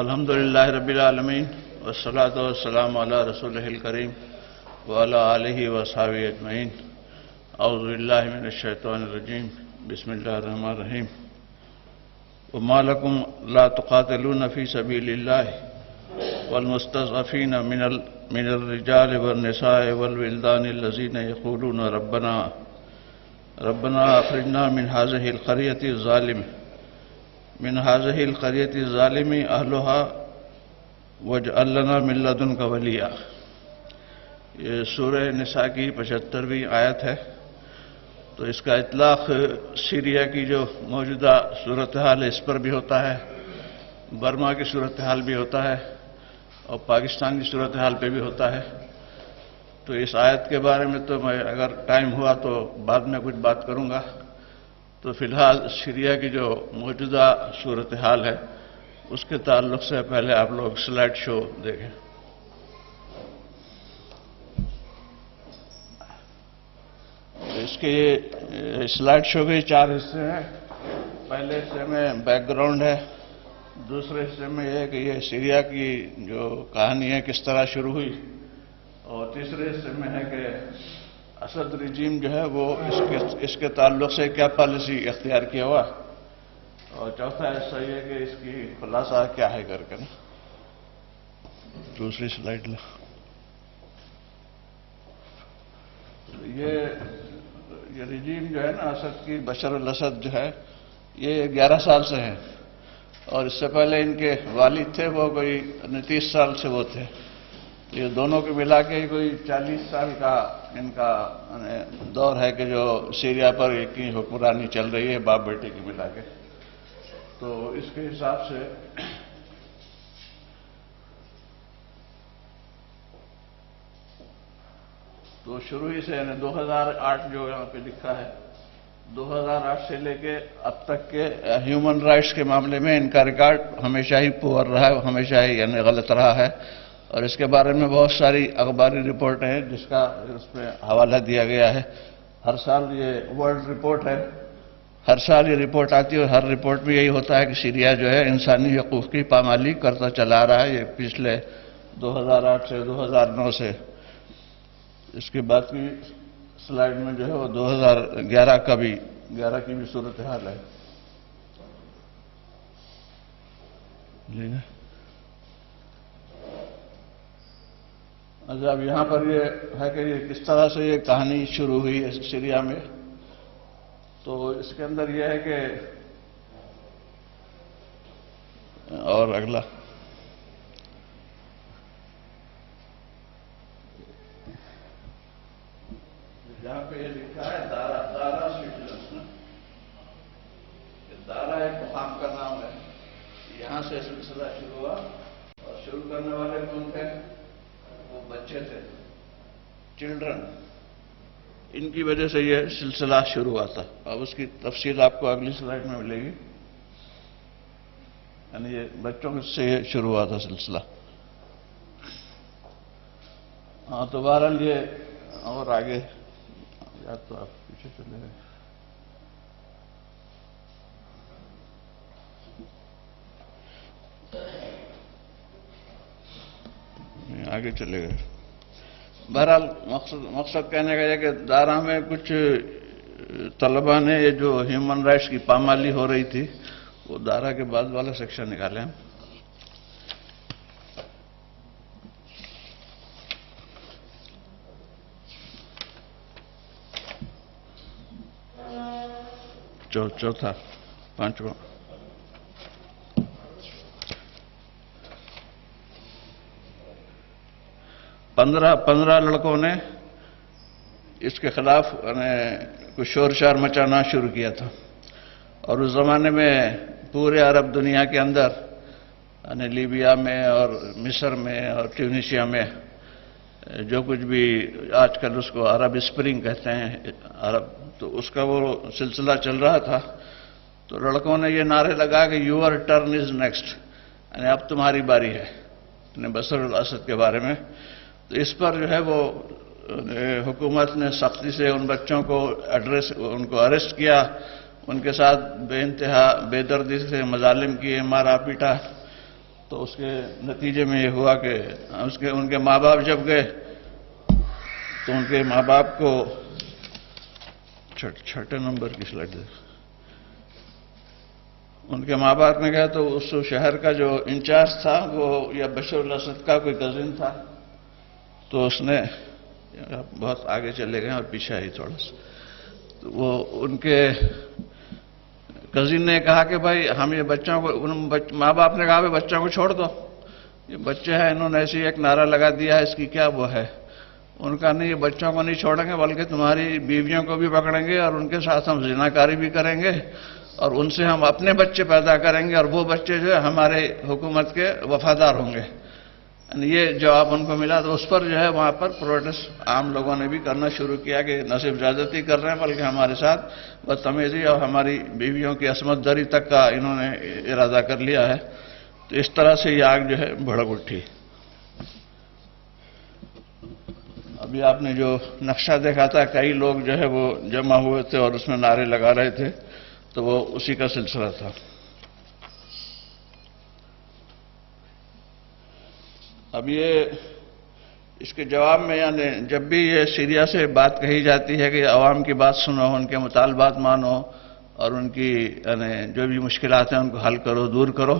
الحمد للہ رب العالمین والصلاة والسلام علی رسولہ الکریم وعلی آلہ وصحبہ اجمعین اعوذ باللہ من الشیطان الرجیم بسم اللہ الرحمن الرحیم وما لکم لا تقاتلون فی سبیل اللہ والمستضعفین من الرجال والنساء والولدان الذین یقولون ربنا اخرجنا من هذه القرية الظالم أهلها واجعل لنا من لدنك وليا. یہ سورہ نساء کی 75ویں آیت ہے. تو اس کا اطلاق سیریا کی جو موجودہ صورتحال ہے اس پر بھی ہوتا ہے، برما کی صورتحال بھی ہوتا ہے اور پاکستان کی صورتحال پہ بھی ہوتا ہے. تو اس آیت کے بارے میں تو میں اگر ٹائم ہوا تو بعد میں کچھ بات کروں گا. تو فی الحال سیریا کی جو موجودہ صورتحال ہے اس کے تعلق سے پہلے آپ لوگ سلائیڈ شو دیکھیں. اس کے سلائیڈ شو کے 4 حصے ہیں. پہلے حصے میں بیک گراؤنڈ ہے، دوسرے حصے میں یہ ہے کہ یہ سیریا کی جو کہانی ہے کس طرح شروع ہوئی، اور تیسرے حصے میں ہے کہ اسد رجیم جو ہے وہ اس کے تعلق سے کیا پالیسی اختیار کیا ہوا، اور چوتھا حصہ یہ ہے کہ اس کی خلاصہ کیا ہے کر کے نا. دوسری سلائیڈ لو. یہ رجیم جو ہے نا اسد کی، بشر الاسد جو ہے یہ 11 سال سے ہے، اور اس سے پہلے ان کے والد تھے وہ کوئی 29 سال سے وہ تھے. یہ دونوں کے ملا کے کوئی 40 سال کا ان کا دور ہے کہ جو سیریا پر ایک ہی حکمرانی چل رہی ہے، باپ بیٹے کی ملا کے. تو اس کے حساب سے تو شروع ہی سے یعنی 2008 جو یہاں پہ لکھا ہے، 2008 سے لے کے اب تک کے ہیومن رائٹس کے معاملے میں ان کا ریکارڈ ہمیشہ ہی پور رہا ہے، ہمیشہ ہی یعنی غلط رہا ہے. اور اس کے بارے میں بہت ساری اخباری رپورٹیں ہیں جس کا اس میں حوالہ دیا گیا ہے. ہر سال یہ ورلڈ رپورٹ ہے، ہر سال یہ رپورٹ آتی ہے، اور ہر رپورٹ میں یہی ہوتا ہے کہ سیریا جو ہے انسانی حقوق کی پامالی کرتا چلا رہا ہے. یہ پچھلے 2008 سے 2009 سے. اس کے بعد کی سلائیڈ میں جو ہے وہ 2011 کی بھی صورتحال ہے. اچھا، اب یہاں پر یہ ہے کہ یہ کس طرح سے یہ کہانی شروع ہوئی ہے سیریا میں. تو اس کے اندر یہ ہے کہ اور اگلا جہاں پہ یہ لکھا ہے دارا سوئٹزرلینڈ. دارا ایک مقام کا نام ہے. یہاں سے سلسلہ شروع ہوا، اور شروع کرنے والے کون تھے؟ وہ بچے تھے، چلڈرن. ان کی وجہ سے یہ سلسلہ شروع ہوا تھا. اب اس کی تفصیل آپ کو اگلی سلائیڈ میں ملے گی. یعنی یہ بچوں سے یہ شروع ہوا تھا سلسلہ. ہاں، تو بہرحال یہ اور آگے یا تو آپ پیچھے چلے گئے. آگے چلے گئے. بہرحال مقصد کہنے کا یہ کہ دارا میں کچھ طلباء نے یہ جو ہیومن رائٹس کی پامالی ہو رہی تھی وہ دارا کے بعد والا سیکشن نکالے ہم. چوتھا 5واں. 15 لڑکوں نے اس کے خلاف کچھ شور شار مچانا شروع کیا تھا. اور اس زمانے میں پورے عرب دنیا کے اندر یعنی لیبیا میں اور مصر میں اور ٹیونیشیا میں جو کچھ بھی آج کل اس کو عرب اسپرنگ کہتے ہیں عرب، تو اس کا وہ سلسلہ چل رہا تھا. تو لڑکوں نے یہ نعرے لگا کہ یور ٹرن از نیکسٹ، یعنی اب تمہاری باری ہے، بشر الاسد کے بارے میں. تو اس پر جو ہے وہ حکومت نے سختی سے ان بچوں کو ان کو اریسٹ کیا ان کے ساتھ بے انتہا بے دردی سے مظالم کیے، مارا پیٹا، تو اس کے نتیجے میں یہ ہوا کہ ان کے ماں باپ جب گئے تو ان کے ماں باپ کو چھٹے نمبر کی سلائڈ دے، ان کے ماں باپ نے کہا تو اس شہر کا جو انچارج تھا وہ یا بشر الاسد کا کوئی کزن تھا، تو اس نے بہت آگے چلے گئے اور پیچھے آئی تھوڑا سا، تو وہ ان کے کزن نے کہا کہ بھائی ہم یہ بچوں کو، ماں باپ نے کہا بھائی بچوں کو چھوڑ دو، یہ بچے ہیں، انہوں نے ایسے ایک نعرہ لگا دیا ہے، اس کی کیا وہ ہے؟ ان کا نہیں، یہ بچوں کو نہیں چھوڑیں گے بلکہ تمہاری بیویوں کو بھی پکڑیں گے اور ان کے ساتھ ہم زناکاری بھی کریں گے اور ان سے ہم اپنے بچے پیدا کریں گے اور وہ بچے جو ہے ہمارے حکومت کے وفادار ہوں گے۔ یہ جواب ان کو ملا، تو اس پر جو ہے وہاں پر پروٹیسٹ عام لوگوں نے بھی کرنا شروع کیا کہ نہ صرف زیادتی کر رہے ہیں بلکہ ہمارے ساتھ بدتمیزی اور ہماری بیویوں کی عصمت دری تک کا انہوں نے ارادہ کر لیا ہے۔ تو اس طرح سے یہ آگ جو ہے بھڑک اٹھی۔ ابھی آپ نے جو نقشہ دیکھا تھا، کئی لوگ جو ہے وہ جمع ہوئے تھے اور اس میں نعرے لگا رہے تھے، تو وہ اسی کا سلسلہ تھا۔ اب یہ اس کے جواب میں یعنی جب بھی یہ سیریا سے بات کہی جاتی ہے کہ عوام کی بات سنو، ان کے مطالبات مانو اور ان کی یعنی جو بھی مشکلات ہیں ان کو حل کرو، دور کرو،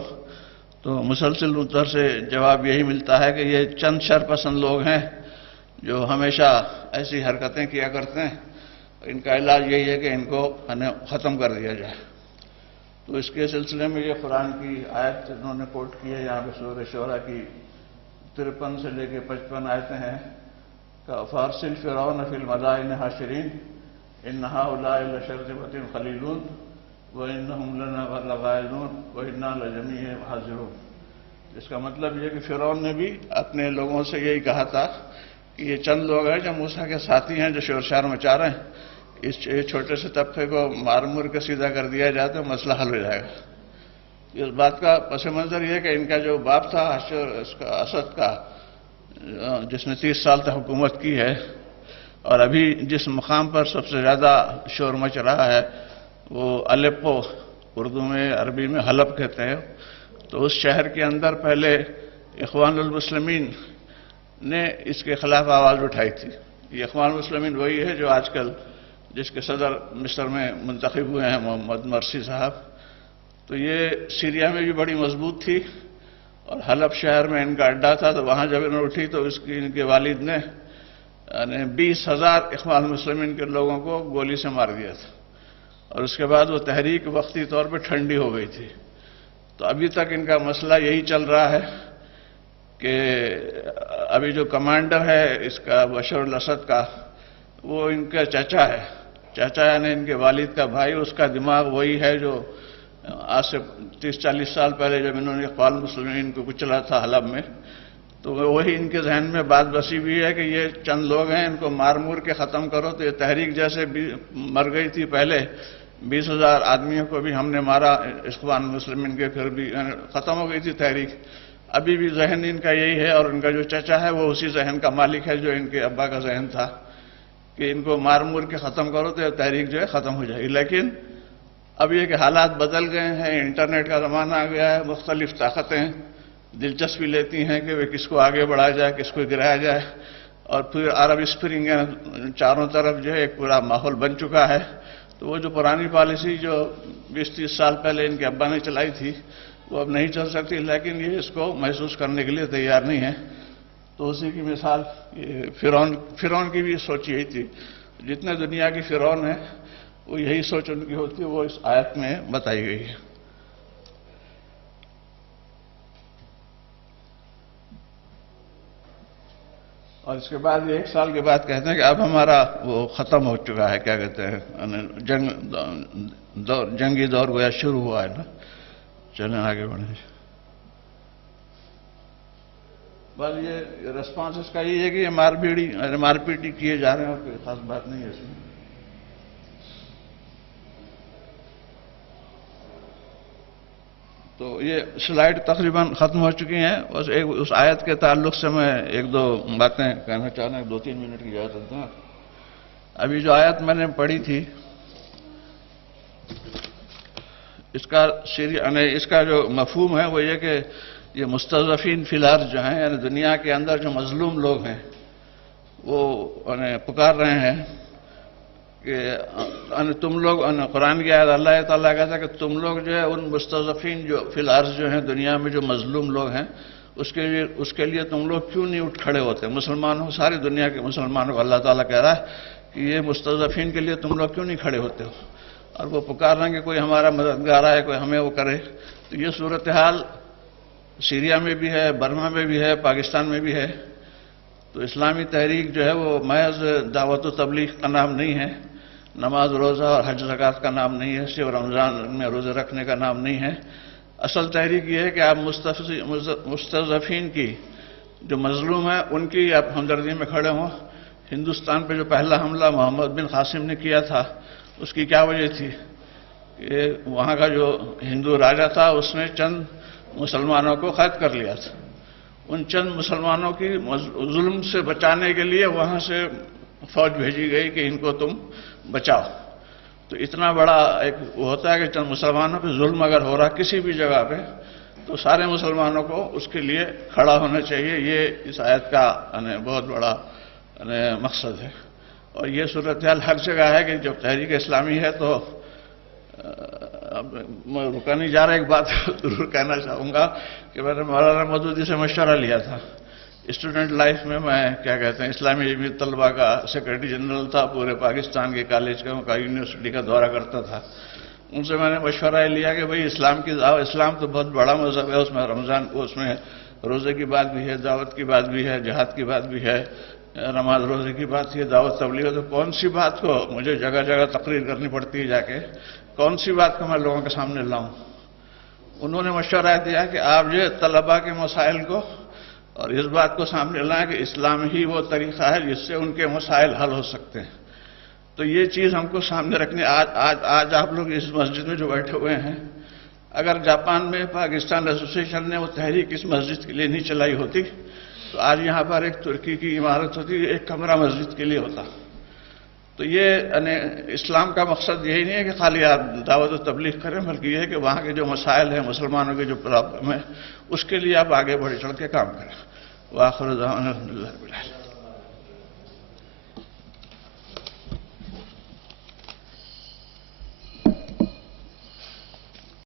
تو مسلسل ادھر سے جواب یہی ملتا ہے کہ یہ چند شرپسند لوگ ہیں جو ہمیشہ ایسی حرکتیں کیا کرتے ہیں، ان کا علاج یہی ہے کہ ان کو ختم کر دیا جائے۔ تو اس کے سلسلے میں یہ قرآن کی آیت انہوں نے کوٹ کی ہے، یہاں پہ سورہ شعراء کی 53 سے لے کے 55 آیتیں ہیں۔ فَأَرْسِلْ فِرْعَوْنَ فِي الْمَدَائِنِ حَاشِرِينَ إِنَّ هَٰؤُلَاءِ لَشِرْذِمَةٌ قَلِيلُونَ وَإِنَّهُمْ لَنَا لَغَائِظُونَ وَإِنَّا لَجَمِيعٌ حَاذِرُونَ۔ اس کا مطلب یہ کہ فرعون نے بھی اپنے لوگوں سے یہی کہا تھا کہ یہ چند لوگ ہیں جو موسیٰ کے ساتھی ہیں، جو شور شار مچا رہے ہیں، اس چھوٹے سے طبقے کو مار مور کے سیدھا کر دیا جائے تو مسئلہ حل ہو جائے گا۔ اس بات کا پس منظر یہ کہ ان کا جو باپ تھا اسد کا، جس نے 30 سال تک حکومت کی ہے اور ابھی جس مقام پر سب سے زیادہ شور مچ رہا ہے وہ الیپو، اردو میں عربی میں حلب کہتے ہیں، تو اس شہر کے اندر پہلے اخوان المسلمین نے اس کے خلاف آواز اٹھائی تھی۔ یہ اخوان المسلمین وہی ہے جو آج کل جس کے صدر مصر میں منتخب ہوئے ہیں، محمد مرسی صاحب، تو یہ سیریا میں بھی بڑی مضبوط تھی اور حلب شہر میں ان کا اڈا تھا، تو وہاں جب انہوں اٹھی تو ان کے والد نے 20,000 اخوان المسلمین کے لوگوں کو گولی سے مار دیا تھا اور اس کے بعد وہ تحریک وقتی طور پہ ٹھنڈی ہو گئی تھی۔ تو ابھی تک ان کا مسئلہ یہی چل رہا ہے کہ ابھی جو کمانڈر ہے اس کا بشر الاسد کا، وہ ان کا چچا ہے، چچا یعنی ان کے والد کا بھائی، اس کا دماغ وہی ہے جو آج سے 30-40 سال پہلے جب انہوں نے اخوان المسلمین کو کچلا تھا حلب میں، تو وہی ان کے ذہن میں بات بسی بھی ہے کہ یہ چند لوگ ہیں، ان کو مار مور کے ختم کرو۔ تو یہ تحریک جیسے مر گئی تھی پہلے، 20,000 آدمیوں کو بھی ہم نے مارا اخوان المسلمین کے، پھر بھی ختم ہو گئی تھی تحریک۔ ابھی بھی ذہن ان کا یہی ہے اور ان کا جو چچا ہے وہ اسی ذہن کا مالک ہے جو ان کے ابا کا ذہن تھا کہ ان کو مار مور کے ختم کرو تو یہ تحریک جو ہے ختم ہو جائے گی۔ لیکن اب یہ کہ حالات بدل گئے ہیں، انٹرنیٹ کا زمانہ آ گیا ہے، مختلف طاقتیں دلچسپی لیتی ہیں کہ وہ کس کو آگے بڑھایا جائے، کس کو گرایا جائے، اور پھر عرب اسپرنگ چاروں طرف جو ہے ایک پورا ماحول بن چکا ہے۔ تو وہ جو پرانی پالیسی جو 20-30 سال پہلے ان کے ابا نے چلائی تھی وہ اب نہیں چل سکتی، لیکن یہ اس کو محسوس کرنے کے لیے تیار نہیں ہے۔ تو اسی کی مثال یہ فرعون کی بھی سوچ یہی تھی، جتنے دنیا کی فرعون ہے وہ یہی سوچ ان کی ہوتی ہے، وہ اس آیت میں بتائی گئی ہے۔ اور اس کے بعد یہ 1 سال کے بعد کہتے ہیں کہ اب ہمارا وہ ختم ہو چکا ہے، کیا کہتے ہیں، جنگی دور گویا شروع ہوا ہے نا، چلیں آگے بڑھیں۔ بس یہ ریسپانس اس کا یہ ہے کہ یہ مار پیٹی کیے جا رہے ہیں اور کوئی خاص بات نہیں ہے اس میں۔ تو یہ سلائیڈ تقریباً ختم ہو چکی ہیں، بس اس آیت کے تعلق سے میں 1-2 باتیں کہنا چاہ رہا ہوں، 2-3 منٹ کی اجازت دیں۔ ابھی جو آیت میں نے پڑھی تھی اس کا جو مفہوم ہے وہ یہ کہ یہ مستضعفین فی الارض جو ہیں، یعنی دنیا کے اندر جو مظلوم لوگ ہیں، وہ پکار رہے ہیں کہ تم لوگ، قرآن کی آیت اللہ تعالیٰ کہتا ہے کہ تم لوگ جو ہے ان مستضعفین جو فی الارض جو ہیں دنیا میں جو مظلوم لوگ ہیں، اس کے لیے تم لوگ کیوں نہیں اٹھ کھڑے ہوتے؟ مسلمانوں، ساری دنیا کے مسلمانوں کو اللہ تعالیٰ کہہ رہا ہے کہ یہ مستضعفین کے لیے تم لوگ کیوں نہیں کھڑے ہوتے ہو؟ اور وہ پکار رہے ہیں کہ کوئی ہمارا مددگار آئے، کوئی ہمیں وہ کرے۔ تو یہ صورتحال سیریا میں بھی ہے، برما میں بھی ہے، پاکستان میں بھی ہے۔ تو اسلامی تحریک جو ہے وہ محض دعوت و تبلیغ کا نام نہیں ہے، نماز روزہ اور حج زکوٰۃ کا نام نہیں ہے، صرف رمضان میں روزے رکھنے کا نام نہیں ہے۔ اصل تحریک یہ ہے کہ آپ مستضعفین کی، جو مظلوم ہیں، ان کی آپ ہمدردی میں کھڑے ہوں۔ ہندوستان پہ جو پہلا حملہ محمد بن قاسم نے کیا تھا، اس کی کیا وجہ تھی کہ وہاں کا جو ہندو راجا تھا اس نے چند مسلمانوں کو قید کر لیا تھا۔ ان چند مسلمانوں کی ظلم سے بچانے کے لیے وہاں سے فوج بھیجی گئی کہ ان کو تم بچاؤ۔ تو اتنا بڑا ایک وہ ہوتا ہے کہ چند مسلمانوں پہ ظلم اگر ہو رہا کسی بھی جگہ پہ، تو سارے مسلمانوں کو اس کے لیے کھڑا ہونا چاہیے۔ یہ اس آیت کا بہت بڑا مقصد ہے۔ اور یہ صورتحال ہر جگہ ہے کہ جب تحریک اسلامی ہے تو میں رکا نہیں جا رہا، ایک بات ضرور کہنا چاہوں گا کہ میں نے مولانا مودودی سے مشورہ لیا تھا اسٹوڈنٹ لائف میں۔ میں کیا کہتے ہیں اسلامی جمعیت طلبہ کا سیکرٹری جنرل تھا، پورے پاکستان کے کالج کا یونیورسٹی کا دورہ کرتا تھا۔ ان سے میں نے مشورہ لیا کہ بھئی اسلام تو بہت بڑا مذہب ہے، اس میں رمضان، اس میں روزے کی بات بھی ہے، دعوت کی بات بھی ہے، جہاد کی بات بھی ہے، نماز روزے کی بات ہے، دعوت تبلیغ ہے۔ تو کون سی بات کو مجھے جگہ جگہ تقریر کرنی پڑتی ہے جا کے، کون سی بات کو میں لوگوں کے سامنے لاؤں؟ انہوں نے مشورہ دیا کہ آپ یہ طلباء کے مسائل کو اور اس بات کو سامنے لائیں کہ اسلام ہی وہ طریقہ ہے جس سے ان کے مسائل حل ہو سکتے ہیں۔ تو یہ چیز ہم کو سامنے رکھنی۔ آج آپ لوگ اس مسجد میں جو بیٹھے ہوئے ہیں، اگر جاپان میں پاکستان ایسوسیشن نے وہ تحریک اس مسجد کے لیے نہیں چلائی ہوتی تو آج یہاں پر ایک ترکی کی عمارت ہوتی، ایک کمرہ مسجد کے لیے ہوتا۔ تو یہ اسلام کا مقصد یہی نہیں ہے کہ خالی آپ دعوت و تبلیغ کریں، بلکہ یہ ہے کہ وہاں کے جو مسائل ہیں، مسلمانوں کے جو پرابلم ہے، اس کے لیے آپ آگے بڑھ چڑھ کے کام کریں۔ وآخر دعوانا الحمدللہ رب العالمین۔